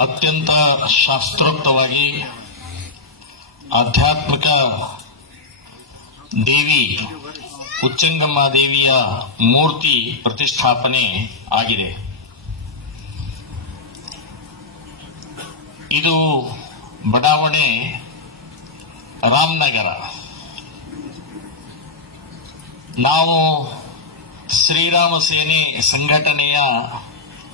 ಅತ್ಯಂತ ಶಾಸ್ತ್ರೋಕ್ತವಾಗಿ ಆಧ್ಯಾತ್ಮಿಕ ದೇವಿ ಉಚ್ಚಂಗಮ್ಮ ದೇವಿಯ ಮೂರ್ತಿ ಪ್ರತಿಷ್ಠಾಪನೆ ಆಗಿದೆ. ಇದು ಬಡಾವಣೆ, ರಾಮನಗರ. ನಾವು ಶ್ರೀರಾಮ ಸೇನೆ ಸಂಘಟನೆಯ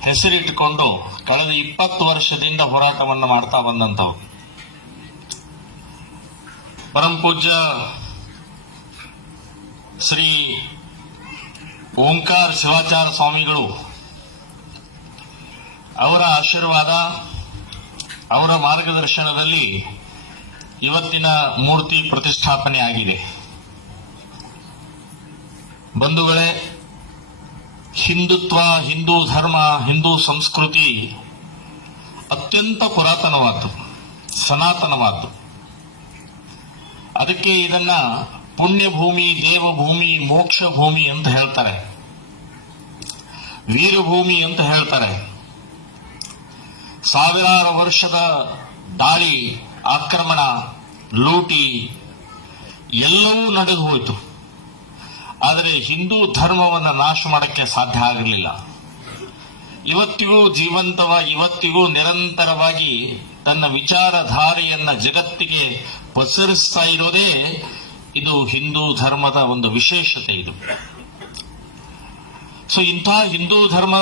ಹೆಸರಿಟ್ಟುಕೊಂಡು ಕಳೆದ ಇಪ್ಪತ್ತು ವರ್ಷದಿಂದ ಹೋರಾಟವನ್ನು ಮಾಡ್ತಾ ಬಂದಂಥವು ಪರಂ ಪೂಜ್ಯ ಶ್ರೀ ಓಂಕಾರ ಶಿವಾಚಾರ ಸ್ವಾಮಿಗಳು, ಅವರ ಆಶೀರ್ವಾದ, ಅವರ ಮಾರ್ಗದರ್ಶನದಲ್ಲಿ ಇವತ್ತಿನ ಮೂರ್ತಿ ಪ್ರತಿಷ್ಠಾಪನೆ ಆಗಿದೆ ಬಂಧುಗಳೇ ಹಿಂದುತ್ವ, ಹಿಂದೂ ಧರ್ಮ, ಹಿಂದೂ ಸಂಸ್ಕೃತಿ ಅತ್ಯಂತ ಪುರಾತನವಾದ್ದು, ಸನಾತನವಾದ್ದು. ಅದಕ್ಕೆ ಇದನ್ನ ಪುಣ್ಯಭೂಮಿ, ದೇವಭೂಮಿ ಮೋಕ್ಷ ಭೂಮಿ ಅಂತ ಹೇಳ್ತಾರೆ. ವೀರಭೂಮಿ ಅಂತ ಹೇಳ್ತಾರೆ. ಸಾವಿರಾರು ವರ್ಷದ ದಾಳಿ, ಆಕ್ರಮಣ, ಲೂಟಿ ಎಲ್ಲವೂ ನಡೆದು ಹೋಯಿತು. ಆದರೆ ಹಿಂದೂ ಧರ್ಮವನ್ನು ನಾಶ ಮಾಡಕ್ಕೆ ಸಾಧ್ಯ ಆಗಲಿಲ್ಲ. ಇವತ್ತಿಗೂ ಜೀವಂತವಾಗಿ ಇವತ್ತಿಗೂ ನಿರಂತರವಾಗಿ ತನ್ನ ವಿಚಾರಧಾರೆಯನ್ನ ಜಗತ್ತಿಗೆ ಪಸರಿಸ್ತಾ ಇರೋದೇ ಇದು ಹಿಂದೂ ಧರ್ಮದ ಒಂದು ವಿಶೇಷತೆ ಇದು. ಸೊ ಇಂಥ ಹಿಂದೂ ಧರ್ಮ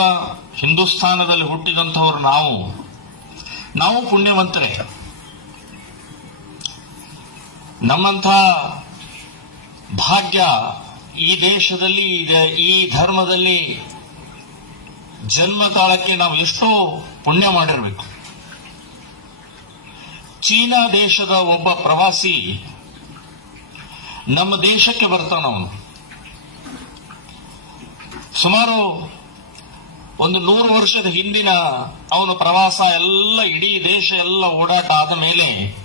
ಹಿಂದೂಸ್ಥಾನದಲ್ಲಿ ಹುಟ್ಟಿದಂಥವ್ರು ನಾವು ನಾವು ಪುಣ್ಯವಂತರೇ. ನಮ್ಮಂಥ ಭಾಗ್ಯ ಈ ದೇಶದಲ್ಲಿ, ಈ ಧರ್ಮದಲ್ಲಿ ಜನ್ಮ ಕಾಲಕ್ಕೆ ನಾವು ಎಷ್ಟೋ ಪುಣ್ಯ ಮಾಡಿರಬೇಕು. ಚೀನಾ ದೇಶದ ಒಬ್ಬ ಪ್ರವಾಸಿ ನಮ್ಮ ದೇಶಕ್ಕೆ ಬರ್ತಾನವನು ಸುಮಾರು ಒಂದು ನೂರು ವರ್ಷದ ಹಿಂದಿನ ಅವನ ಪ್ರವಾಸ ಎಲ್ಲ, ಇಡೀ ದೇಶ ಎಲ್ಲ ಓಡಾಟ ಆದ ಮೇಲೆ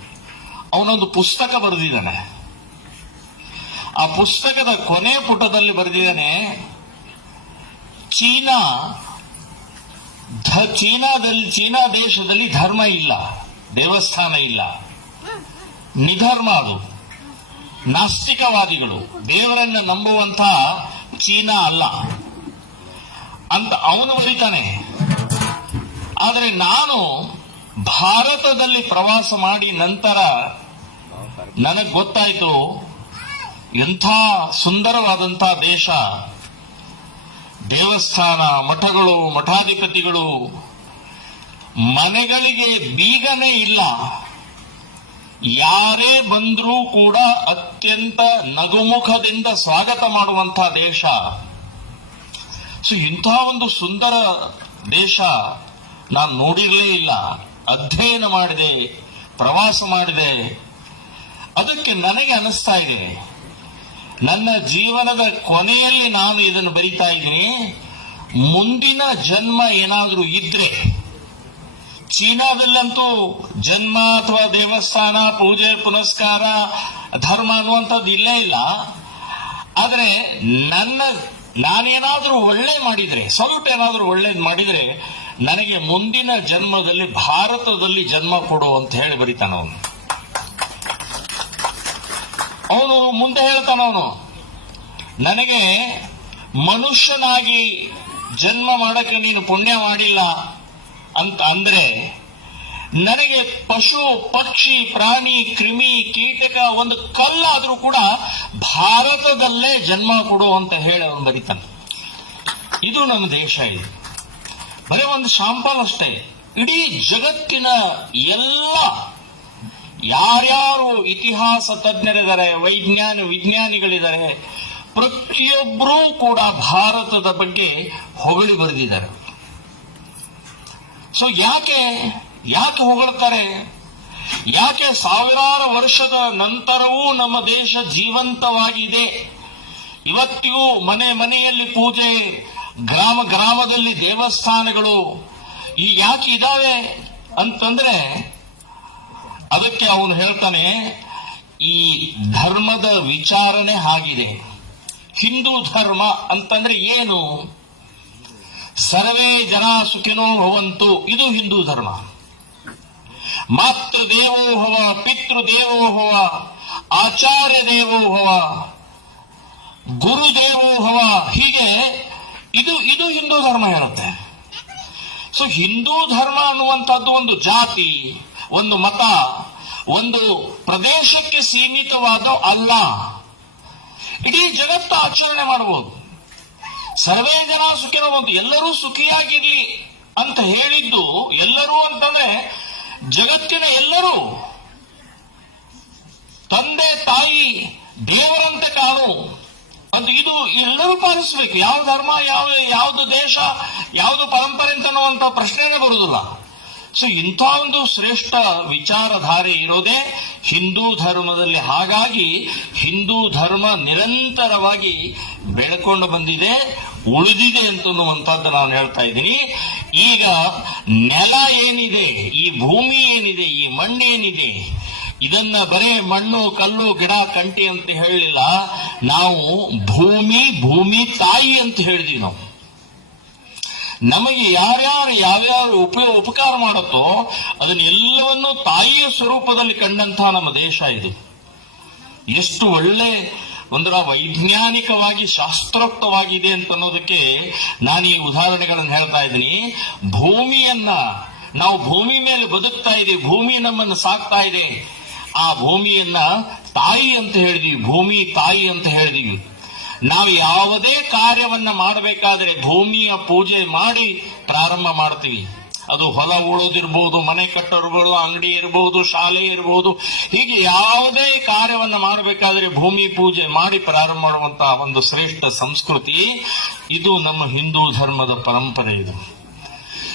ಅವನೊಂದು ಪುಸ್ತಕ ಬರೆದಿದ್ದಾನೆ. ಆ ಪುಸ್ತಕದ ಕೊನೆ ಪುಟದಲ್ಲಿ ಬರೆದಿದ್ದಾನೆ, ಚೀನಾ ಚೀನಾದಲ್ಲಿ, ಚೀನಾ ದೇಶದಲ್ಲಿ ಧರ್ಮ ಇಲ್ಲ, ದೇವಸ್ಥಾನ ಇಲ್ಲ. ನಿಧರ್ಮ ಅದು. ನಾಸ್ತಿಕವಾದಿಗಳು. ದೇವರನ್ನು ನಂಬುವಂತ ಚೀನಾ ಅಲ್ಲ. ಅಂತ ಅವನು ಬರೀತಾನೆ. ಆದರೆ ನಾನು ಭಾರತದಲ್ಲಿ ಪ್ರವಾಸ ಮಾಡಿ ನಂತರ ನನಗೆ ಗೊತ್ತಾಯ್ತು ಎಂಥ ಸುಂದರವಾದಂಥ ದೇಶ. ದೇವಸ್ಥಾನ, ಮಠಗಳು, ಮಠಾಧಿಪತಿಗಳು, ಮನೆಗಳಿಗೆ ಬೀಗನೇ ಇಲ್ಲ. ಯಾರೇ ಬಂದರೂ ಕೂಡ ಅತ್ಯಂತ ನಗುಮುಖದಿಂದ ಸ್ವಾಗತ ಮಾಡುವಂತಹ ದೇಶ. ಸೊ, ಇಂಥ ಒಂದು ಸುಂದರ ದೇಶ ನಾನು ನೋಡಿರಲೇ ಇಲ್ಲ. ಅಧ್ಯಯನ ಮಾಡಿದೆ, ಪ್ರವಾಸ ಮಾಡಿದೆ. ಅದಕ್ಕೆ ನನಗೆ ಅನಿಸ್ತಾ ಇದೆ. ನನ್ನ ಜೀವನದ ಕೊನೆಯಲ್ಲಿ ನಾನು ಇದನ್ನು ಬರಿತಾ ಇದ್ದೀನಿ. ಮುಂದಿನ ಜನ್ಮ ಏನಾದರೂ ಇದ್ರೆ, ಚೀನಾದಲ್ಲಂತೂ ಜನ್ಮ ಅಥವಾ ದೇವಸ್ಥಾನ, ಪೂಜೆ, ಪುನಸ್ಕಾರ, ಧರ್ಮ ಅನ್ನುವಂಥದ್ದು ಇಲ್ಲೇ ಇಲ್ಲ. ಆದರೆ ನನ್ನ, ನಾನೇನಾದರೂ ಒಳ್ಳೆ ಮಾಡಿದ್ರೆ, ಸ್ವಲ್ಪ ಏನಾದರೂ ಒಳ್ಳೇದು ಮಾಡಿದ್ರೆ, ನನಗೆ ಮುಂದಿನ ಜನ್ಮದಲ್ಲಿ, ಭಾರತದಲ್ಲಿ ಜನ್ಮ ಕೊಡು ಅಂತ ಹೇಳಿ ಬರೀತಾನ ಅವನು. ಅವನು ಮುಂದೆ ಹೇಳ್ತಾನ ಅವನು, ನನಗೆ ಮನುಷ್ಯನಾಗಿ ಜನ್ಮ ಮಾಡಕ್ಕೆ ನೀನು ಪುಣ್ಯ ಮಾಡಿಲ್ಲ ಅಂತ ಅಂದ್ರೆ, ನನಗೆ ಪಶು, ಪಕ್ಷಿ, ಪ್ರಾಣಿ, ಕ್ರಿಮಿ, ಕೀಟಕ, ಒಂದು ಕಲ್ಲಾದ್ರೂ ಕೂಡ ಭಾರತದಲ್ಲೇ ಜನ್ಮ ಕೊಡು ಅಂತ ಹೇಳಿ ಅವನು ಬರೀತಾನೆ. ಇದು ನಮ್ಮ ದೇಶ ಇದು. ಬರೀ ಒಂದು ಶಾಂಪಲ್ ಅಷ್ಟೇ. ಇಡೀ ಜಗತ್ತಿನ ಎಲ್ಲ ಯಾರ್ಯಾರು ಇತಿಹಾಸ ತಜ್ಞರಿದ್ದಾರೆ, ವೈಜ್ಞಾನ, ವಿಜ್ಞಾನಿಗಳಿದ್ದಾರೆ ಪ್ರತಿಯೊಬ್ಬರೂ ಕೂಡ ಭಾರತದ ಬಗ್ಗೆ ಹೊಗಳಿ ಬರೆದಿದ್ದಾರೆ. ಸೊ ಯಾಕೆ ಯಾಕೆ ಹೊಗಳ್ತಾರೆ? ಯಾಕೆ ಸಾವಿರಾರು ವರ್ಷದ ನಂತರವೂ ನಮ್ಮ ದೇಶ ಜೀವಂತವಾಗಿದೆ? ಇವತ್ತಿಗೂ ಮನೆ ಮನೆಯಲ್ಲಿ ಪೂಜೆ, ಗ್ರಾಮ ಗ್ರಾಮದಲ್ಲಿ ದೇವಸ್ಥಾನಗಳು, ಈ ಯಾಕೆ ಇದಾವೆ ಅಂತಂದ್ರೆ ಅದಕ್ಕೆ ಅವನು ಹೇಳ್ತಾನೆ, ಈ ಧರ್ಮದ ವಿಚಾರಣೆ ಆಗಿದೆ. ಹಿಂದೂ ಧರ್ಮ ಅಂತಂದ್ರೆ ಏನು? ಸರ್ವೇ ಜನ ಸುಖಿನೋ ಭವಂತು, ಇದು ಹಿಂದೂ ಧರ್ಮ. ಮಾತೃ ದೇವೋಭವ ಪಿತೃ ದೇವೋಭವ ಆಚಾರ್ಯ ದೇವೋಭವ ಗುರು ದೇವೋಭವ ಹೀಗೆ ಇದು ಇದು ಹಿಂದೂ ಧರ್ಮ ಹೇಳುತ್ತೆ. ಸೊ ಹಿಂದೂ ಧರ್ಮ ಅನ್ನುವಂಥದ್ದು ಒಂದು ಜಾತಿ. ಒಂದು ಮತ, ಒಂದು ಪ್ರದೇಶಕ್ಕೆ ಸೀಮಿತವಾದ ಅಲ್ಲ. ಇಡೀ ಜಗತ್ತು ಆಚರಣೆ ಮಾಡಬಹುದು. ಸರ್ವೇ ಜನ ಸುಖಿರಬಹುದು ಎಲ್ಲರೂ ಸುಖಿಯಾಗಿರ್ಲಿ ಅಂತ ಹೇಳಿದ್ದು ಎಲ್ಲರೂ ಅಂತಂದ್ರೆ ಜಗತ್ತಿನ ಎಲ್ಲರೂ. ತಂದೆ, ತಾಯಿ, ದೇವರಂತೆ ಕಾಣು. ಅದು ಇದು ಎಲ್ಲರೂ ಪಾಲಿಸಬೇಕು. ಯಾವ ಧರ್ಮ, ಯಾವ, ಯಾವುದು ದೇಶ, ಯಾವುದು ಪರಂಪರೆ ಅಂತ ಅನ್ನುವಂತ ಪ್ರಶ್ನೆನೇ ಬರುವುದಿಲ್ಲ. ಸೊ ಇಂಥ ಒಂದು ಶ್ರೇಷ್ಠ ವಿಚಾರಧಾರೆ ಇರೋದೇ ಹಿಂದೂ ಧರ್ಮದಲ್ಲಿ ಹಾಗಾಗಿ ಹಿಂದೂ ಧರ್ಮ ನಿರಂತರವಾಗಿ ಬೆಳ್ಕೊಂಡು ಬಂದಿದೆ, ಉಳಿದಿದೆ ಅಂತನ್ನುವಂಥದ್ದು ನಾನು ಹೇಳ್ತಾ ಇದ್ದೀನಿ. ಈಗ ನೆಲ ಏನಿದೆ, ಈ ಭೂಮಿ ಏನಿದೆ, ಈ ಮಣ್ಣು ಏನಿದೆ, ಇದನ್ನ ಬರೇ ಮಣ್ಣು, ಕಲ್ಲು, ಗಿಡ, ಕಂಟಿ ಅಂತ ಹೇಳಿಲ್ಲ. ನಾವು ಭೂಮಿ ಭೂಮಿ, ತಾಯಿ ಅಂತ ಹೇಳಿದೀವಿ ನಾವು. ನಮಗೆ ಯಾರ್ಯಾರು ಯಾವ್ಯಾವ ಉಪಯೋಗ ಉಪಕಾರ ಮಾಡುತ್ತೋ ಅದನ್ನೆಲ್ಲವನ್ನು ತಾಯಿಯ ಸ್ವರೂಪದಲ್ಲಿ ಕಂಡಂತಹ ನಮ್ಮ ದೇಶ ಇದು. ಎಷ್ಟು ಒಳ್ಳೆ ಒಂದರ ವೈಜ್ಞಾನಿಕವಾಗಿ ಶಾಸ್ತ್ರೋಕ್ತವಾಗಿದೆ ಅಂತ ಅನ್ನೋದಕ್ಕೆ ನಾನು ಈ ಉದಾಹರಣೆಗಳನ್ನು ಹೇಳ್ತಾ ಇದ್ದೀನಿ. ಭೂಮಿಯನ್ನ ನಾವು ಭೂಮಿ ಮೇಲೆ ಬದುಕ್ತಾ ಇದೆ ಭೂಮಿ ನಮ್ಮನ್ನು ಸಾಕ್ತಾ ಇದೆ. ಆ ಭೂಮಿಯನ್ನ ತಾಯಿ ಅಂತ ಹೇಳಿದೀವಿ, ಭೂಮಿ ತಾಯಿ ಅಂತ ಹೇಳಿದೀವಿ. ನಾವು ಯಾವುದೇ ಕಾರ್ಯವನ್ನು ಮಾಡಬೇಕಾದ್ರೆ ಭೂಮಿಯ ಪೂಜೆ ಮಾಡಿ ಪ್ರಾರಂಭ ಮಾಡ್ತೀವಿ. ಅದು ಹೊಲ ಉಳೋದಿರ್ಬೋದು, ಮನೆ ಕಟ್ಟೋರ್ಬೋದು ಅಂಗಡಿ ಇರಬಹುದು ಶಾಲೆ ಇರಬಹುದು ಹೀಗೆ ಯಾವುದೇ ಕಾರ್ಯವನ್ನು ಮಾಡಬೇಕಾದ್ರೆ ಭೂಮಿ ಪೂಜೆ ಮಾಡಿ ಪ್ರಾರಂಭ ಮಾಡುವಂತಹ ಒಂದು ಶ್ರೇಷ್ಠ ಸಂಸ್ಕೃತಿ, ಇದು ನಮ್ಮ ಹಿಂದೂ ಧರ್ಮದ ಪರಂಪರೆ ಇದು.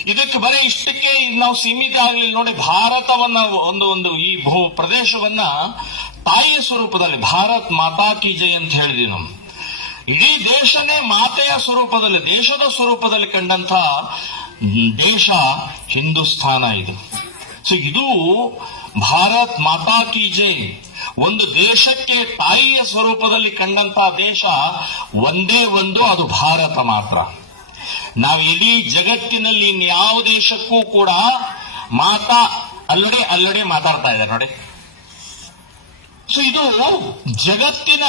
ಇದಕ್ಕೆ ಬರೀ ಇಷ್ಟಕ್ಕೆ ನಾವು ಸೀಮಿತ ಆಗಲಿಲ್ಲ. ನೋಡಿ, ಭಾರತವನ್ನ ಒಂದು ಒಂದು ಈ ಭೂ ಪ್ರದೇಶವನ್ನ ತಾಯಿಯ ಸ್ವರೂಪದಲ್ಲಿ ಭಾರತ್ ಮಾತಾ ಕಿ ಜೈ ಅಂತ ಹೇಳಿದ್ವಿ ನಾವು. ಇಡೀ ದೇಶನೇ ಮಾತೆಯ ಸ್ವರೂಪದಲ್ಲಿ, ದೇಶದ ಸ್ವರೂಪದಲ್ಲಿ ಕಂಡಂತ ದೇಶ ಹಿಂದೂಸ್ಥಾನ ಇದು. ಸೊ ಇದು ಭಾರತ್ ಮಾತಾ ಕಿ ಜೈ. ಒಂದು ದೇಶಕ್ಕೆ ತಾಯಿಯ ಸ್ವರೂಪದಲ್ಲಿ ಕಂಡಂತ ದೇಶ ಒಂದೇ ಒಂದು, ಅದು ಭಾರತ ಮಾತ್ರ. ನಾವು ಇಡೀ ಜಗತ್ತಿನಲ್ಲಿ ಇನ್ಯಾವ ದೇಶಕ್ಕೂ ಕೂಡ ಮಾತಾ ಅಲ್ಲಡೆ ಅಲ್ಲಡೆ ಮಾತಾಡ್ತಾ ಇದ್ದಾರೆ ನೋಡಿ. ಸೊ ಇದು ಜಗತ್ತಿನ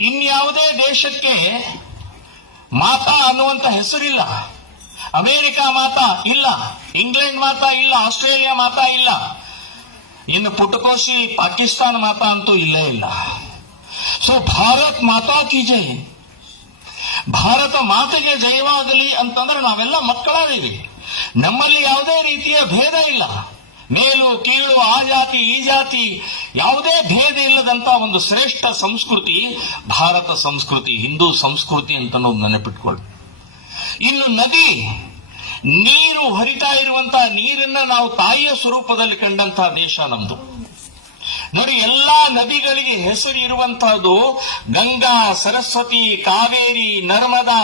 ಇನ್ಯಾವುದೇ ದೇಶಕ್ಕೆ ಮಾತಾ ಅನ್ನುವಂತ ಹೆಸರಿಲ್ಲ. ಅಮೆರಿಕ ಮಾತಾ ಇಲ್ಲ, ಇಂಗ್ಲೆಂಡ್ ಮಾತಾ ಇಲ್ಲ, ಆಸ್ಟ್ರೇಲಿಯಾ ಮಾತಾ ಇಲ್ಲ. ಇನ್ನು ಪುಟಕೋಶಿ ಪಾಕಿಸ್ತಾನ ಮಾತಾ ಅಂತೂ ಇಲ್ಲೇ ಇಲ್ಲ. ಸೊ ಭಾರತ್ ಮಾತಾ ಕಿ ಜೈ. ಭಾರತ ಮಾತೆಗೆ ಜಯವಾಗಲಿ ಅಂತಂದ್ರೆ ನಾವೆಲ್ಲ ಮಕ್ಕಳಾದೀವಿ. ನಮ್ಮಲ್ಲಿ ಯಾವುದೇ ರೀತಿಯ ಭೇದ ಇಲ್ಲ. ಮೇಲು, ಕೀಳು, ಆ ಜಾತಿ, ಈ ಜಾತಿ ಯಾವುದೇ ಭೇದ ಇಲ್ಲದಂತ ಒಂದು ಶ್ರೇಷ್ಠ ಸಂಸ್ಕೃತಿ, ಭಾರತ ಸಂಸ್ಕೃತಿ, ಹಿಂದೂ ಸಂಸ್ಕೃತಿ ಅಂತ ನೆನಪಿಟ್ಕೊಳ್ಳಿ ಇನ್ನು ನದಿ, ನೀರು ಹರಿತಾ ಇರುವಂತಹ ನೀರನ್ನ ನಾವು ತಾಯಿಯ ಸ್ವರೂಪದಲ್ಲಿ ಕಂಡಂತಹ ದೇಶ ನಮ್ದು. ನೋಡಿ, ಎಲ್ಲಾ ನದಿಗಳಿಗೆ ಹೆಸರು ಇರುವಂತಹದ್ದು ಗಂಗಾ, ಸರಸ್ವತಿ, ಕಾವೇರಿ, ನರ್ಮದಾ,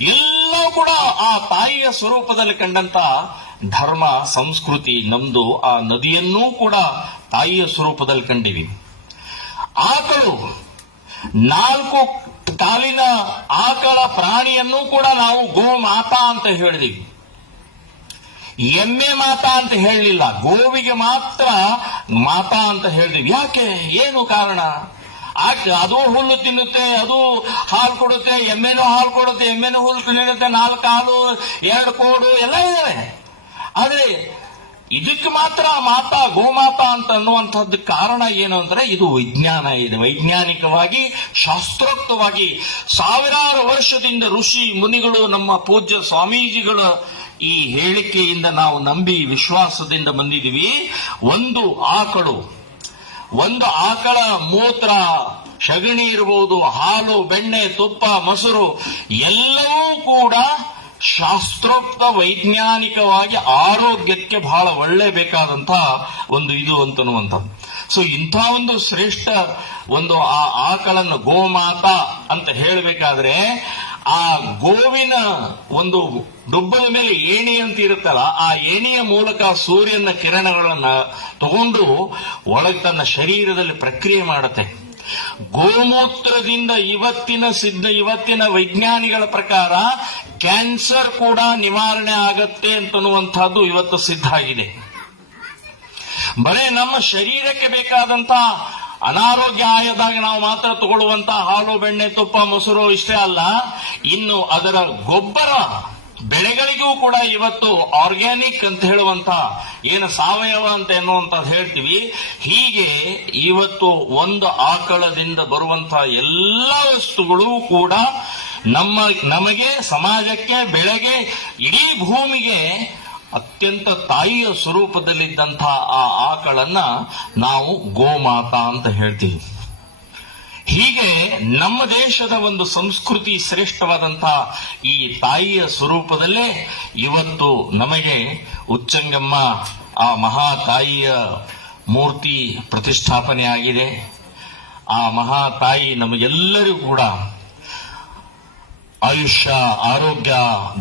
ಎಲ್ಲ ಕೂಡ ಆ ತಾಯಿಯ ಸ್ವರೂಪದಲ್ಲಿ ಕಂಡಂತ ಧರ್ಮ, ಸಂಸ್ಕೃತಿ ನಮ್ದು ಆ ನದಿಯನ್ನೂ ಕೂಡ ತಾಯಿಯ ಸ್ವರೂಪದಲ್ಲಿ ಕಂಡಿವಿ. ಆಕಳು, ನಾಲ್ಕು ಕಾಲಿನ ಆಕಳ ಪ್ರಾಣಿಯನ್ನೂ ಕೂಡ ನಾವು ಗೋ ಮಾತಾ ಅಂತ ಹೇಳಿದೀವಿ. ಎಮ್ಮೆ ಮಾತಾ ಅಂತ ಹೇಳಲಿಲ್ಲ, ಗೋವಿಗೆ ಮಾತ್ರ ಮಾತಾ ಅಂತ ಹೇಳಿದ್ವಿ. ಯಾಕೆ? ಏನು ಕಾರಣ? ಅದು ಹುಲ್ಲು ತಿನ್ನುತ್ತೆ, ಅದು ಹಾಲು ಕೊಡುತ್ತೆ, ಎಮ್ಮೆನೂ ಹಾಲು ಕೊಡುತ್ತೆ, ಎಮ್ಮೆನೂ ಹುಲ್ಲು ತಿನ್ನುತ್ತೆ, ನಾಲ್ಕು ಹಾಲು ಎರಡು ಕೋಡು, ಎಲ್ಲ ಇದಾವೆ. ಆದ್ರೆ ಇದಕ್ಕೆ ಮಾತ್ರ ಮಾತಾ, ಗೋಮಾತಾ ಅಂತ ಅನ್ನುವಂಥದ್ದು ಕಾರಣ ಏನು ಅಂದ್ರೆ ಇದು ವಿಜ್ಞಾನ ಇದೆ. ವೈಜ್ಞಾನಿಕವಾಗಿ, ಶಾಸ್ತ್ರೋಕ್ತವಾಗಿ ಸಾವಿರಾರು ವರ್ಷದಿಂದ ಋಷಿ ಮುನಿಗಳು, ನಮ್ಮ ಪೂಜ್ಯ ಸ್ವಾಮೀಜಿಗಳ ಈ ಹೇಳಿಕೆಯಿಂದ ನಾವು ನಂಬಿ ವಿಶ್ವಾಸದಿಂದ ಬಂದಿದ್ದೀವಿ. ಒಂದು ಆಕಳು ಒಂದು ಆಕಳ ಮೂತ್ರ, ಸಗಣಿ ಇರಬಹುದು ಹಾಲು, ಬೆಣ್ಣೆ, ತುಪ್ಪ, ಮೊಸರು, ಎಲ್ಲವೂ ಕೂಡ ಶಾಸ್ತ್ರೋಕ್ತ ವೈಜ್ಞಾನಿಕವಾಗಿ ಆರೋಗ್ಯಕ್ಕೆ ಬಹಳ ಒಳ್ಳೆ ಬೇಕಾದಂತ ಒಂದು ಇದು ಅಂತನ್ನುವಂಥದ್ದು. ಸೊ ಇಂಥ ಒಂದು ಶ್ರೇಷ್ಠ ಒಂದು ಆ ಆಕಳನ್ನು ಗೋಮಾತ ಅಂತ ಹೇಳಬೇಕಾದ್ರೆ ಆ ಗೋವಿನ ಒಂದು ಡುಬ್ಬದ ಮೇಲೆ ಏಣಿ ಅಂತ ಇರುತ್ತಲ್ಲ, ಆ ಏಣಿಯ ಮೂಲಕ ಸೂರ್ಯನ ಕಿರಣಗಳನ್ನ ತಗೊಂಡು ಒಳಗೆ ತನ್ನ ಶರೀರದಲ್ಲಿ ಪ್ರಕ್ರಿಯೆ ಮಾಡುತ್ತೆ. ಗೋಮೂತ್ರದಿಂದ ಇವತ್ತಿನ ಸಿದ್ಧ, ಇವತ್ತಿನ ವೈಜ್ಞಾನಿಗಳ ಪ್ರಕಾರ ಕ್ಯಾನ್ಸರ್ ಕೂಡ ನಿವಾರಣೆ ಆಗತ್ತೆ ಅಂತನ್ನುವಂತಹದ್ದು ಇವತ್ತು ಸಿದ್ಧ ಆಗಿದೆ. ಬರೇ ನಮ್ಮ ಶರೀರಕ್ಕೆ ಬೇಕಾದಂತ ಅನಾರೋಗ್ಯ ಆಯದಾಗ ನಾವು ಮಾತ್ರ ತಗೊಳ್ಳುವಂತ ಹಾಲು, ಬೆಣ್ಣೆ, ತುಪ್ಪ, ಮೊಸರು ಇಷ್ಟೇ ಅಲ್ಲ, ಇನ್ನು ಅದರ ಗೊಬ್ಬರ ಬೆಳೆಗಳಿಗೂ ಕೂಡ ಇವತ್ತು ಆರ್ಗ್ಯಾನಿಕ್ ಅಂತ ಹೇಳುವಂತ ಏನು ಸಾವಯವ ಅಂತ ಎನ್ನುವಂತದ್ದು ಹೇಳ್ತೀವಿ. ಹೀಗೆ ಇವತ್ತು ಒಂದು ಆಕಳದಿಂದ ಬರುವಂತ ಎಲ್ಲ ವಸ್ತುಗಳು ಕೂಡ ನಮ್ಮ, ನಮಗೆ, ಸಮಾಜಕ್ಕೆ, ಬೆಳೆಗೆ, ಇಡೀ ಭೂಮಿಗೆ ಅತ್ಯಂತ ತಾಯಿಯ ಸ್ವರೂಪದಲ್ಲಿದ್ದಂತಹ ಆ ಆಕಳನ್ನ ನಾವು ಗೋಮಾತಾ ಅಂತ ಹೇಳ್ತೀವಿ. ಹೀಗೆ ನಮ್ಮ ದೇಶದ ಒಂದು ಸಂಸ್ಕೃತಿ ಶ್ರೇಷ್ಠವಾದಂತಹ ಈ ತಾಯಿಯ ಸ್ವರೂಪದಲ್ಲೇ ಇವತ್ತು ನಮಗೆ ಉಚ್ಚಂಗಮ್ಮ ಆ ಮಹಾ ತಾಯಿಯ ಮೂರ್ತಿ ಪ್ರತಿಷ್ಠಾಪನೆ ಆಗಿದೆ. ಆ ಮಹಾ ತಾಯಿ ನಮಗೆಲ್ಲರಿಗೂ ಕೂಡ ಆಯುಷ್ಯ, ಆರೋಗ್ಯ,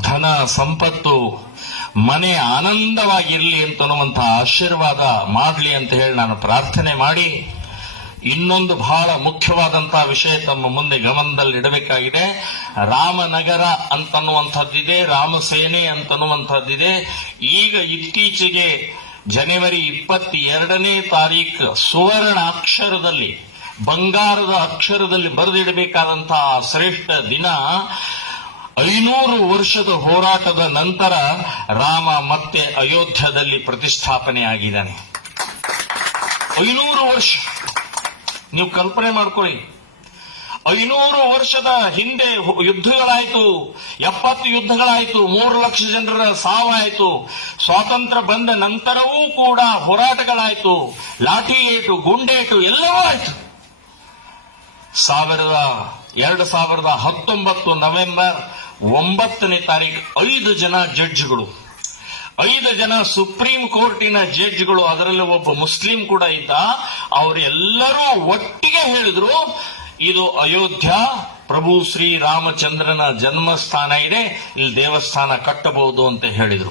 ಧನ, ಸಂಪತ್ತು ಮನೆ ಅಂತ ಅನ್ನುವಂಥ ಆಶೀರ್ವಾದ ಮಾಡಲಿ ಅಂತ ಹೇಳಿ ನಾನು ಪ್ರಾರ್ಥನೆ ಮಾಡಿ. ಇನ್ನೊಂದು ಬಹಳ ಮುಖ್ಯವಾದಂತಹ ವಿಷಯ ತಮ್ಮ ಮುಂದೆ ಗಮನದಲ್ಲಿ ಇಡಬೇಕಾಗಿದೆ. ರಾಮನಗರ ಅಂತನ್ನುವಂಥದ್ದಿದೆ, ರಾಮಸೇನೆ ಅಂತನ್ನುವಂಥದ್ದಿದೆ. ಈಗ ಇತ್ತೀಚೆಗೆ ಜನವರಿ ಇಪ್ಪತ್ತೆರಡನೇ ತಾರೀಕು ಸುವರ್ಣ ಅಕ್ಷರದಲ್ಲಿ, ಬಂಗಾರದ ಅಕ್ಷರದಲ್ಲಿ ಬರೆದಿಡಬೇಕಾದಂತಹ ಶ್ರೇಷ್ಠ ದಿನ ಐನೂರು ವರ್ಷದ ಹೋರಾಟದ ನಂತರ ರಾಮ ಮತ್ತೆ ಅಯೋಧ್ಯದಲ್ಲಿ ಪ್ರತಿಷ್ಠಾಪನೆ ಆಗಿದ್ದಾನೆ ಐನೂರು ವರ್ಷ. ನೀವು ಕಲ್ಪನೆ ಮಾಡ್ಕೊಳ್ಳಿ. ಐನೂರು ವರ್ಷದ ಹಿಂದೆ ಯುದ್ಧಗಳಾಯಿತು, ಎಪ್ಪತ್ತು ಯುದ್ಧಗಳಾಯಿತು, ಮೂರು ಲಕ್ಷ ಜನರ ಸಾವಾಯಿತು, ಸ್ವಾತಂತ್ರ್ಯ ಬಂದ ನಂತರವೂ ಕೂಡ ಹೋರಾಟಗಳಾಯಿತು, ಲಾಠಿ ಏಟು, ಗುಂಡೇಟು ಎಲ್ಲವೂ ಆಯಿತು. ಸಾವಿರದ, ಎರಡು ಸಾವಿರದ ಹತ್ತೊಂಬತ್ತು ನವೆಂಬರ್ ಒಂಬತ್ತನೇ ತಾರೀಕು ಐದು ಜನ ಜಡ್ಜ್ಗಳು. ಐದು ಜನ ಸುಪ್ರೀಂ ಕೋರ್ಟಿನ ಜಡ್ಜ್ಗಳು, ಅದರಲ್ಲಿ ಒಬ್ಬ ಮುಸ್ಲಿಂ ಕೂಡ ಇದ್ದ. ಅವರೆಲ್ಲರೂ ಒಟ್ಟಿಗೆ ಹೇಳಿದ್ರು, ಇದು ಅಯೋಧ್ಯ, ಪ್ರಭು ಶ್ರೀ ರಾಮಚಂದ್ರನ ಜನ್ಮಸ್ಥಾನ ಇದೆ, ಇಲ್ಲಿ ದೇವಸ್ಥಾನ ಕಟ್ಟಬಹುದು ಅಂತ ಹೇಳಿದ್ರು.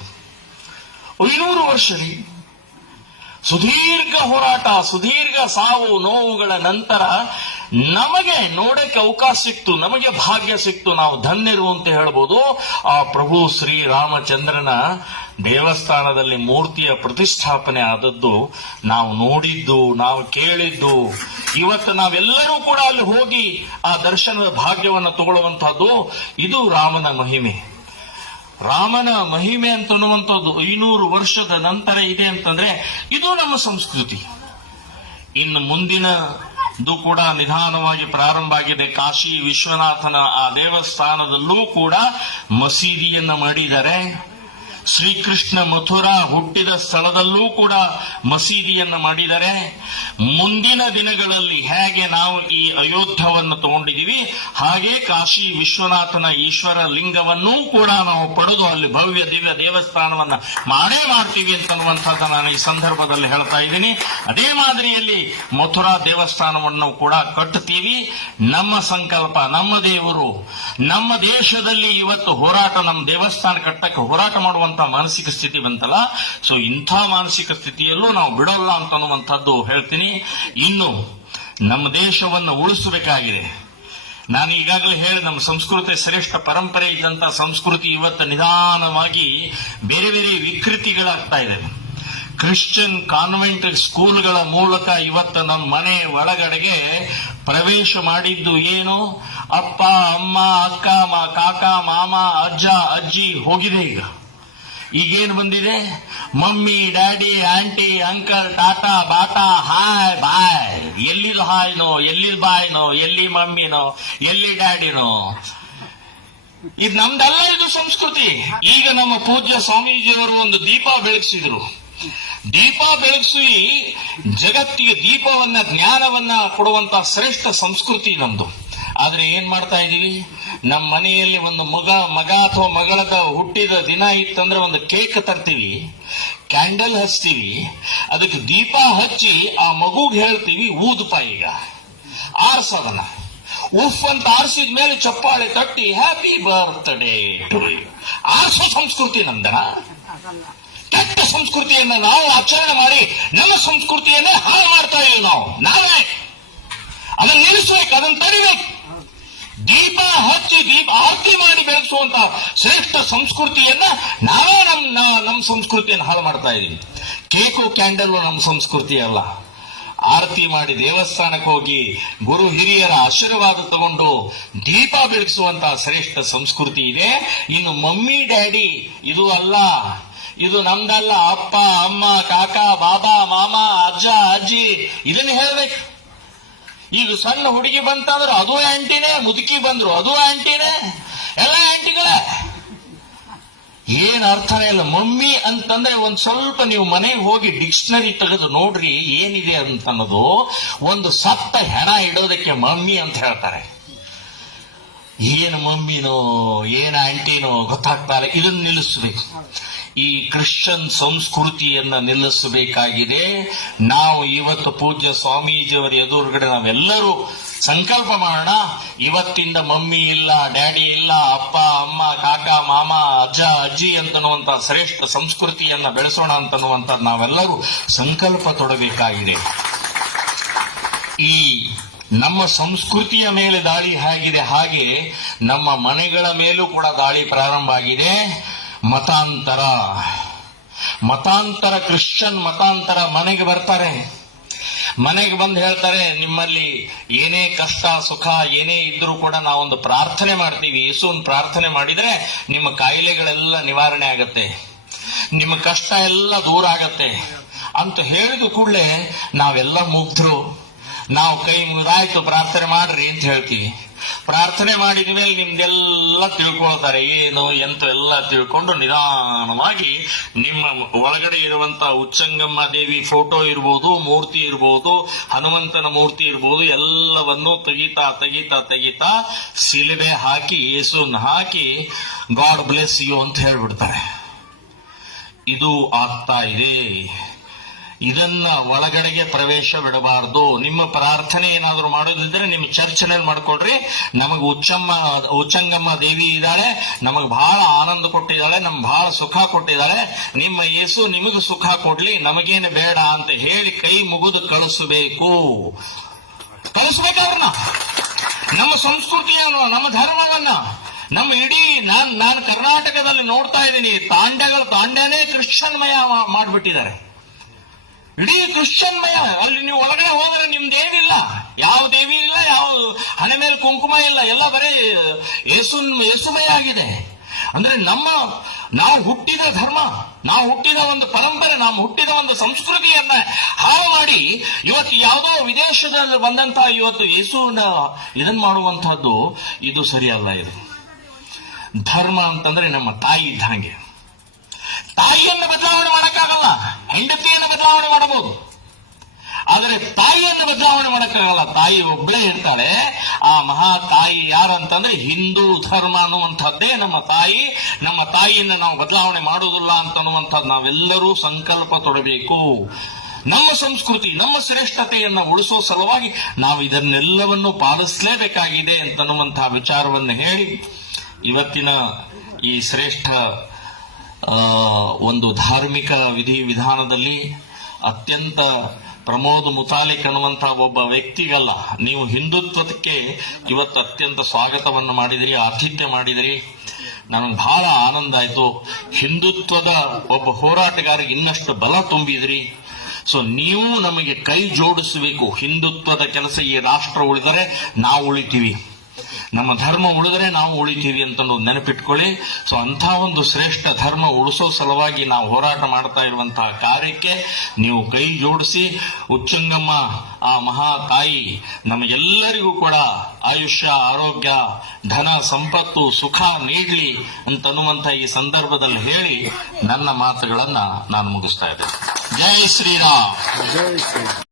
ಐನೂರು ವರ್ಷ ಸುದೀರ್ಘ ಹೋರಾಟ, ಸುದೀರ್ಘ ಸಾವು, ನೋವುಗಳ ನಂತರ ನಮಗೆ ನೋಡಕ್ಕೆ ಅವಕಾಶ ಸಿಕ್ತು, ನಮಗೆ ಭಾಗ್ಯ ಸಿಕ್ತು, ನಾವು ಧನ್ಯರು ಅಂತ ಹೇಳ್ಬೋದು. ಆ ಪ್ರಭು ಶ್ರೀ ರಾಮಚಂದ್ರನ ದೇವಸ್ಥಾನದಲ್ಲಿ ಮೂರ್ತಿಯ ಪ್ರತಿಷ್ಠಾಪನೆ ಆದದ್ದು ನಾವು ನೋಡಿದ್ದು, ನಾವು ಕೇಳಿದ್ದು. ಇವತ್ತು ನಾವೆಲ್ಲರೂ ಕೂಡ ಅಲ್ಲಿ ಹೋಗಿ ಆ ದರ್ಶನದ ಭಾಗ್ಯವನ್ನು ತಗೊಳ್ಳುವಂತಹದ್ದು ಇದು ರಾಮನ ಮಹಿಮೆ. ರಾಮನ ಮಹಿಮೆ ಅಂತನ್ನುವಂಥದ್ದು ಐನೂರು ವರ್ಷದ ನಂತರ ಇದೆ ಅಂತಂದ್ರೆ ಇದು ನಮ್ಮ ಸಂಸ್ಕೃತಿ. ಇನ್ನು ಮುಂದಿನದು ಕೂಡ ನಿಧಾನವಾಗಿ ಪ್ರಾರಂಭ ಆಗಿದೆ. ಕಾಶಿ ವಿಶ್ವನಾಥನ ಆ ದೇವಸ್ಥಾನದಲ್ಲೂ ಕೂಡ ಮಸೀದಿಯನ್ನ ಮಾಡಿದ್ದಾರೆ. ಶ್ರೀಕೃಷ್ಣ ಮಥುರಾ ಹುಟ್ಟಿದ ಸ್ಥಳದಲ್ಲೂ ಕೂಡ ಮಸೀದಿಯನ್ನ ಮಾಡಿದರೆ ಮುಂದಿನ ದಿನಗಳಲ್ಲಿ ಹೇಗೆ ನಾವು ಈ ಅಯೋಧ್ಯವನ್ನು ತಗೊಂಡಿದೀವಿ ಹಾಗೆ ಕಾಶಿ ವಿಶ್ವನಾಥನ ಈಶ್ವರ ಲಿಂಗವನ್ನೂ ಕೂಡ ನಾವು ಪಡೆದು ಅಲ್ಲಿ ಭವ್ಯ ದಿವ್ಯ ದೇವಸ್ಥಾನವನ್ನ ಮಾಡೇ ಮಾಡ್ತೀವಿ ಅಂತನ್ನುವಂಥದ್ದು ನಾನು ಈ ಸಂದರ್ಭದಲ್ಲಿ ಹೇಳ್ತಾ ಇದ್ದೀನಿ. ಅದೇ ಮಾದರಿಯಲ್ಲಿ ಮಥುರಾ ದೇವಸ್ಥಾನವನ್ನು ಕೂಡ ಕಟ್ಟುತ್ತೀವಿ ನಮ್ಮ ಸಂಕಲ್ಪ, ನಮ್ಮ ದೇವರು, ನಮ್ಮ ದೇಶದಲ್ಲಿ ಇವತ್ತು ಹೋರಾಟ, ನಮ್ಮ ದೇವಸ್ಥಾನ ಕಟ್ಟಕ್ಕೆ ಹೋರಾಟ ಮಾಡುವಂತ ಮಾನಸಿಕ ಸ್ಥಿತಿ ಬಂತಲ್ಲ? ಸೊ ಇಂಥ ಮಾನಸಿಕ ಸ್ಥಿತಿಯಲ್ಲೂ ನಾವು ಬಿಡೋಲ್ಲ ಅಂತ ಅನ್ನುವಂಥದ್ದು ಹೇಳ್ತೀನಿ. ಇನ್ನು ನಮ್ಮ ದೇಶವನ್ನು ಉಳಿಸಬೇಕಾಗಿದೆ. ನಾನು ಈಗಾಗಲೇ ಹೇಳಿ ನಮ್ಮ ಸಂಸ್ಕೃತಿ ಶ್ರೇಷ್ಠ ಪರಂಪರೆ ಇದ್ದಂತ ಸಂಸ್ಕೃತಿ ಇವತ್ತು ನಿಧಾನವಾಗಿ ಬೇರೆ ಬೇರೆ ವಿಕೃತಿಗಳಾಗ್ತಾ ಇದೆ. ಕ್ರಿಶ್ಚಿಯನ್ ಕಾನ್ವೆಂಟ್ ಸ್ಕೂಲ್ಗಳ ಮೂಲಕ ಇವತ್ತು ನಮ್ಮ ಮನೆ ಒಳಗಡೆಗೆ ಪ್ರವೇಶ ಮಾಡಿದ್ದು ಏನು? ಅಪ್ಪ, ಅಮ್ಮ, ಅಕ್ಕ ಕಾಕ, ಮಾಮ, ಅಜ್ಜ, ಅಜ್ಜಿ ಹೋಗಿದೆ ಈಗ. ಈಗೇನು ಬಂದಿದೆ? Mummy, daddy, aunty, uncle tata Bata hi, bye. ಎಲ್ಲಿದು ಹಾಯ್ನೋ, ಎಲ್ಲಿದ್ ಬಾಯ್ನೋ, ಎಲ್ಲಿ ಮಮ್ಮಿನೋ, ಎಲ್ಲಿ ಡ್ಯಾಡಿನೋ. ಇದು ನಮ್ದಲ್ಲ ಇದು ಸಂಸ್ಕೃತಿ. ಈಗ ನಮ್ಮ ಪೂಜ್ಯ ಸ್ವಾಮೀಜಿಯವರು ಒಂದು ದೀಪ ಬೆಳಗಿಸಿದ್ರು. ದೀಪ ಬೆಳಗಿಸಿ ಜಗತ್ತಿಗೆ ದೀಪವನ್ನ, ಜ್ಞಾನವನ್ನ ಕೊಡುವಂತ ಶ್ರೇಷ್ಠ ಸಂಸ್ಕೃತಿ ನಮ್ದು. ಆದ್ರೆ ಏನ್ ಮಾಡ್ತಾ ಇದೀವಿ ನಮ್ಮ ಮನೆಯಲ್ಲಿ ಒಂದು ಮಗ ಮಗ ಅಥವಾ ಮಗಳದ ಹುಟ್ಟಿದ ದಿನ ಇತ್ತಂದ್ರೆ ಒಂದು ಕೇಕ್ ತರ್ತೀವಿ, ಕ್ಯಾಂಡಲ್ ಹಚ್ತೀವಿ, ಅದಕ್ಕೆ ದೀಪ ಹಚ್ಚಿ ಆ ಮಗುಗೆ ಹೇಳ್ತೀವಿ, ಊದುಪಾ ಈಗ. ಆರ್ಸದನ ಉಫ್ ಅಂತ ಆರಿಸಿದ ಮೇಲೆ ಚಪ್ಪಾಳೆ ತಟ್ಟಿ ಹ್ಯಾಪಿ ಬರ್ತ್ಡೇ ಟು ಆರಿಸೋ ಸಂಸ್ಕೃತಿ ನಮ್ದನ ಕೆಟ್ಟ ಸಂಸ್ಕೃತಿಯನ್ನ ನಾವು ಆಚರಣೆ ಮಾಡಿ ನಮ್ಮ ಸಂಸ್ಕೃತಿಯನ್ನೇ ಹಾಳು ಮಾಡ್ತಾ ಇದೀವಿ ನಾವು. ನಾವೇ. ಅದನ್ನ ನಿಲ್ಲಿಸ್ಬೇಕು, ಅದನ್ನ ತಡಿಬೇಕು. ದೀಪ ಹಚ್ಚಿ ದೀಪ ಆರತಿ ಮಾಡಿ ಬೆಳೆಸುವಂತ ಶ್ರೇಷ್ಠ ಸಂಸ್ಕೃತಿಯನ್ನ ನಾವೇ ನಮ್ಮ ನಮ್ಮ ಸಂಸ್ಕೃತಿಯನ್ನು ಹಾಳು ಮಾಡ್ತಾ ಇದೀವಿ. ಕೇಕು ಕ್ಯಾಂಡಲ್ ನಮ್ಮ ಸಂಸ್ಕೃತಿ ಅಲ್ಲ. ಆರತಿ ಮಾಡಿ ದೇವಸ್ಥಾನಕ್ಕೆ ಹೋಗಿ ಗುರು ಹಿರಿಯರ ಆಶೀರ್ವಾದ ತಗೊಂಡು ದೀಪ ಬೆಳಗಿಸುವಂತಹ ಶ್ರೇಷ್ಠ ಸಂಸ್ಕೃತಿ ಇದೆ. ಇನ್ನು ಮಮ್ಮಿ, ಡ್ಯಾಡಿ, ಇದು ಅಲ್ಲ. ಇದು ನಮ್ದಲ್ಲ ಅಪ್ಪ, ಅಮ್ಮ, ಕಾಕ, ಬಾಬಾ, ಮಾಮ, ಅಜ್ಜ, ಅಜ್ಜಿ. ಇದನ್ನ ಹೇಳ್ಬೇಕು. ಈಗ ಸಣ್ಣ ಹುಡುಗಿ ಬಂತಂದ್ರೆ ಅದು ಆಂಟಿನೇ, ಮುದುಕಿ ಬಂದ್ರು ಅದು ಆಂಟಿನೇ, ಎಲ್ಲ ಆಂಟಿಗಳೇ. ಏನ್ ಅರ್ಥನೇ ಇಲ್ಲ. ಮಮ್ಮಿ ಅಂತಂದ್ರೆ ಒಂದ್ ಸ್ವಲ್ಪ ನೀವು ಮನೆಗೆ ಹೋಗಿ ಡಿಕ್ಷನರಿ ತೆಗೆದು ನೋಡ್ರಿ ಏನಿದೆ ಅಂತ ಅನ್ನೋದು ಒಂದು ಸತ್ತ ಹೆಣ ಇಡೋದಕ್ಕೆ ಮಮ್ಮಿ ಅಂತ ಹೇಳ್ತಾರೆ. ಏನು ಮಮ್ಮಿನೋ, ಏನು ಆಂಟಿನೋ ಗೊತ್ತಾಗ್ತಾರೆ ಇದನ್ನು ಇದನ್ನ ನಿಲ್ಲಿಸ್ಬೇಕು. ಈ ಕ್ರಿಶ್ಚಿಯನ್ ಸಂಸ್ಕೃತಿಯನ್ನ ನಿಲ್ಲಿಸಬೇಕಾಗಿದೆ. ನಾವು ಇವತ್ತು ಪೂಜ್ಯ ಸ್ವಾಮೀಜಿಯವರ ಎದುರುಗಡೆ ನಾವೆಲ್ಲರೂ ಸಂಕಲ್ಪ ಮಾಡೋಣ. ಇವತ್ತಿಂದ ಮಮ್ಮಿ ಇಲ್ಲ, ಡ್ಯಾಡಿ ಇಲ್ಲ, ಅಪ್ಪ, ಅಮ್ಮ, ಕಾಕ, ಮಾಮ, ಅಜ್ಜ, ಅಜ್ಜಿ ಅಂತನ್ನುವಂತ ಶ್ರೇಷ್ಠ ಸಂಸ್ಕೃತಿಯನ್ನ ಬೆಳೆಸೋಣ ಅಂತನ್ನುವಂತ ನಾವೆಲ್ಲರೂ ಸಂಕಲ್ಪ ತೊಡಬೇಕಾಗಿದೆ. ಈ ನಮ್ಮ ಸಂಸ್ಕೃತಿಯ ಮೇಲೆ ದಾಳಿ ಆಗಿದೆ. ಹಾಗೆ ನಮ್ಮ ಮನೆಗಳ ಮೇಲೂ ಕೂಡ ದಾಳಿ ಪ್ರಾರಂಭ ಆಗಿದೆ. ಮತಾಂತರ. ಮತಾಂತರ ಕ್ರಿಶ್ಚಿಯನ್ ಮತಾಂತರ ಮನೆಗೆ ಬರ್ತಾರೆ. ಮನೆಗೆ ಬಂದು ಹೇಳ್ತಾರೆ, ನಿಮ್ಮಲ್ಲಿ ಏನೇ ಕಷ್ಟ, ಸುಖ, ಏನೇ ಇದ್ರೂ ಕೂಡ ನಾವೊಂದು ಪ್ರಾರ್ಥನೆ ಮಾಡ್ತೀವಿ. ಯೇಸುವನ್ನು ಪ್ರಾರ್ಥನೆ ಮಾಡಿದ್ರೆ ನಿಮ್ಮ ಕಾಯಿಲೆಗಳೆಲ್ಲ ನಿವಾರಣೆ ಆಗತ್ತೆ. ನಿಮ್ಮ ಕಷ್ಟ ಎಲ್ಲ ದೂರ ಆಗತ್ತೆ. ಅಂತ ಹೇಳಿದ ಕೂಡಲೇ ನಾವೆಲ್ಲ ಮುಗ್ಧರು. ನಾವು ಕೈ ಮುಗಿದಾಯ್ತು ಪ್ರಾರ್ಥನೆ ಮಾಡ್ರಿ ಅಂತ ಹೇಳ್ತೀವಿ. ಪ್ರಾರ್ಥನೆ ಮಾಡಿದ ಮೇಲೆ ನಿಮ್ದೆಲ್ಲ ತಿಳ್ಕೊಳ್ತಾರೆ, ಏನು, ಎಂತ ಎಲ್ಲ ತಿಳ್ಕೊಂಡು ನಿಧಾನವಾಗಿ ನಿಮ್ಮ ಒಳಗಡೆ ಇರುವಂತ ಉಚ್ಚಂಗಮ್ಮ ದೇವಿ ಫೋಟೋ ಇರ್ಬೋದು, ಮೂರ್ತಿ ಇರ್ಬೋದು, ಹನುಮಂತನ ಮೂರ್ತಿ ಇರ್ಬೋದು, ಎಲ್ಲವನ್ನು ತೆಗಿತಾ ತೆಗಿತಾ ತೆಗಿತಾ ಸಿಲುಬೆ ಹಾಕಿ ಯೇಸುನ್ ಹಾಕಿ ಗಾಡ್ ಬ್ಲೆಸ್ ಯು ಅಂತ ಹೇಳ್ಬಿಡ್ತಾರೆ. ಇದು ಆಗ್ತಾ ಇದೆ. ಇದನ್ನ ಒಳಗಡೆಗೆ ಪ್ರವೇಶ ಬಿಡಬಾರದು. ನಿಮ್ಮ ಪ್ರಾರ್ಥನೆ ಏನಾದರೂ ಮಾಡೋದಿದ್ರೆ ನಿಮ್ಮ ಚರ್ಚ್ನಲ್ಲಿ ಮಾಡ್ಕೊಡ್ರಿ. ನಮಗೆ ಉಚ್ಚಮ್ಮ, ಉಚ್ಚಂಗಮ್ಮ ದೇವಿ ಇದ್ದಾಳೆ. ನಮಗೆ ಬಹಳ ಆನಂದ ಕೊಟ್ಟಿದ್ದಾಳೆ. ನಮ್ಗೆ ಬಹಳ ಸುಖ ಕೊಟ್ಟಿದ್ದಾಳೆ. ನಿಮ್ಮ ಯೇಸು ನಿಮಗೆ ಸುಖ ಕೊಡ್ಲಿ, ನಮಗೇನು ಬೇಡ ಅಂತ ಹೇಳಿ ಕೈ ಮುಗಿದು ಕಳಿಸಬೇಕು. ಕಳಿಸ್ಬೇಕಾದ್ರನ್ನ ನಮ್ಮ ಸಂಸ್ಕೃತಿಯನ್ನು, ನಮ್ಮ ಧರ್ಮವನ್ನ, ನಮ್ಮ ಇಡೀ ನಾನ್, ನಾನು ಕರ್ನಾಟಕದಲ್ಲಿ ನೋಡ್ತಾ ಇದ್ದೀನಿ. ತಾಂಡಗಳು, ತಾಂಡನೇ ಕ್ರಿಶ್ಚಿಯನ್ಮಯ ಮಾಡ್ಬಿಟ್ಟಿದ್ದಾರೆ. ಇಡೀ ಕ್ರಿಶ್ಚಿಯನ್ಮಯ. ಅಲ್ಲಿ ನೀವು ಒಳಗಡೆ ಹೋದ್ರೆ ನಿಮ್ದೇನಿಲ್ಲ ಯಾವ ದೇವಿ ಇಲ್ಲ, ಯಾವ ಹಣೆ ಮೇಲೆ ಕುಂಕುಮ ಇಲ್ಲ. ಎಲ್ಲ ಬರೀ ಯೇಸು ಯೇಸುಮಯ ಆಗಿದೆ. ಅಂದ್ರೆ ನಮ್ಮ, ನಾವು ಹುಟ್ಟಿದ ಧರ್ಮ, ನಾವು ಹುಟ್ಟಿದ ಒಂದು ಪರಂಪರೆ, ನಾವು ಹುಟ್ಟಿದ ಒಂದು ಸಂಸ್ಕೃತಿಯನ್ನ ಹಾಳು ಮಾಡಿ ಇವತ್ತು ಯಾವುದೋ ವಿದೇಶದಲ್ಲಿ ಬಂದಂತಹ ಇವತ್ತು ಯೇಸುವಿನ ಇದನ್ ಮಾಡುವಂತಹದ್ದು ಇದು ಸರಿಯಲ್ಲ ಇದು. ಧರ್ಮ ಅಂತಂದ್ರೆ ನಮ್ಮ ತಾಯಿ ಇದ್ದ ಹಾಗೆ ತಾಯಿಯನ್ನು ಬದಲಾವಣೆ ಮಾಡಕ್ಕಾಗಲ್ಲ, ಹೆಂಡತಿಯನ್ನು ಬದಲಾವಣೆ ಮಾಡಬಹುದು. ಆದರೆ ತಾಯಿಯನ್ನು ಬದಲಾವಣೆ ಮಾಡಕ್ಕಾಗಲ್ಲ. ತಾಯಿ ಒಬ್ಬಳೇ ಇರ್ತಾಳೆ. ಆ ಮಹಾ ತಾಯಿ ಯಾರಂತಂದ್ರೆ ಹಿಂದೂ ಧರ್ಮ ಅನ್ನುವಂಥದ್ದೇ ನಮ್ಮ ತಾಯಿ. ನಮ್ಮ ತಾಯಿಯನ್ನು ನಾವು ಬದಲಾವಣೆ ಮಾಡುವುದಿಲ್ಲ ಅಂತ ಅನ್ನುವಂಥದ್ದು ನಾವೆಲ್ಲರೂ ಸಂಕಲ್ಪ ತೊಡಬೇಕು. ನಮ್ಮ ಸಂಸ್ಕೃತಿ, ನಮ್ಮ ಶ್ರೇಷ್ಠತೆಯನ್ನು ಉಳಿಸುವ ಸಲುವಾಗಿ ನಾವು ಇದನ್ನೆಲ್ಲವನ್ನು ಪಾಲಿಸಲೇಬೇಕಾಗಿದೆ ಅಂತನ್ನುವಂತಹ ವಿಚಾರವನ್ನು ಹೇಳಿ ಇವತ್ತಿನ ಈ ಶ್ರೇಷ್ಠ ಒಂದು ಧಾರ್ಮಿಕ ವಿಧಿ ವಿಧಾನದಲ್ಲಿ ಅತ್ಯಂತ ಪ್ರಮೋದ್ ಮುತಾಲಿಕ್ ಅನ್ನುವಂತ ಒಬ್ಬ ವ್ಯಕ್ತಿಗಲ್ಲ. ನೀವು ಹಿಂದುತ್ವಕ್ಕೆ ಇವತ್ತು ಅತ್ಯಂತ ಸ್ವಾಗತವನ್ನು ಮಾಡಿದಿರಿ, ಆತಿಥ್ಯ ಮಾಡಿದಿರಿ. ನನಗೆ ಬಹಳ ಆನಂದ ಆಯ್ತು. ಹಿಂದುತ್ವದ ಒಬ್ಬ ಹೋರಾಟಗಾರ ಇನ್ನಷ್ಟು ಬಲ ತುಂಬಿದ್ರಿ. ಸೊ ನೀವು ನಮಗೆ ಕೈ ಜೋಡಿಸಬೇಕು. ಹಿಂದುತ್ವದ ಕೆಲಸ ಈ ರಾಷ್ಟ್ರ ಉಳಿದರೆ ನಾವು ಉಳಿತೀವಿ. ನಮ್ಮ ಧರ್ಮ ಉಳಿದರೆ ನಾವು ಉಳಿತೀವಿ ಅಂತ ನೆನಪಿಟ್ಕೊಳ್ಳಿ. ಸೊ ಅಂಥ ಒಂದು ಶ್ರೇಷ್ಠ ಧರ್ಮ ಉಳಿಸೋ ಸಲುವಾಗಿ ನಾವು ಹೋರಾಟ ಮಾಡ್ತಾ ಇರುವಂತಹ ಕಾರ್ಯಕ್ಕೆ ನೀವು ಕೈ ಜೋಡಿಸಿ, ಉಚ್ಚಂಗಮ್ಮ, ಆ ಮಹಾ ತಾಯಿ, ನಮಗೆಲ್ಲರಿಗೂ ಕೂಡ ಆಯುಷ್ಯ, ಆರೋಗ್ಯ, ಧನ, ಸಂಪತ್ತು, ಸುಖ ನೀಡಲಿ ಅಂತನ್ನುವಂತ ಈ ಸಂದರ್ಭದಲ್ಲಿ ಹೇಳಿ ನನ್ನ ಮಾತುಗಳನ್ನ ನಾನು ಮುಗಿಸ್ತಾ ಇದ್ದೇನೆ. ಜೈ ಶ್ರೀರಾಮ್.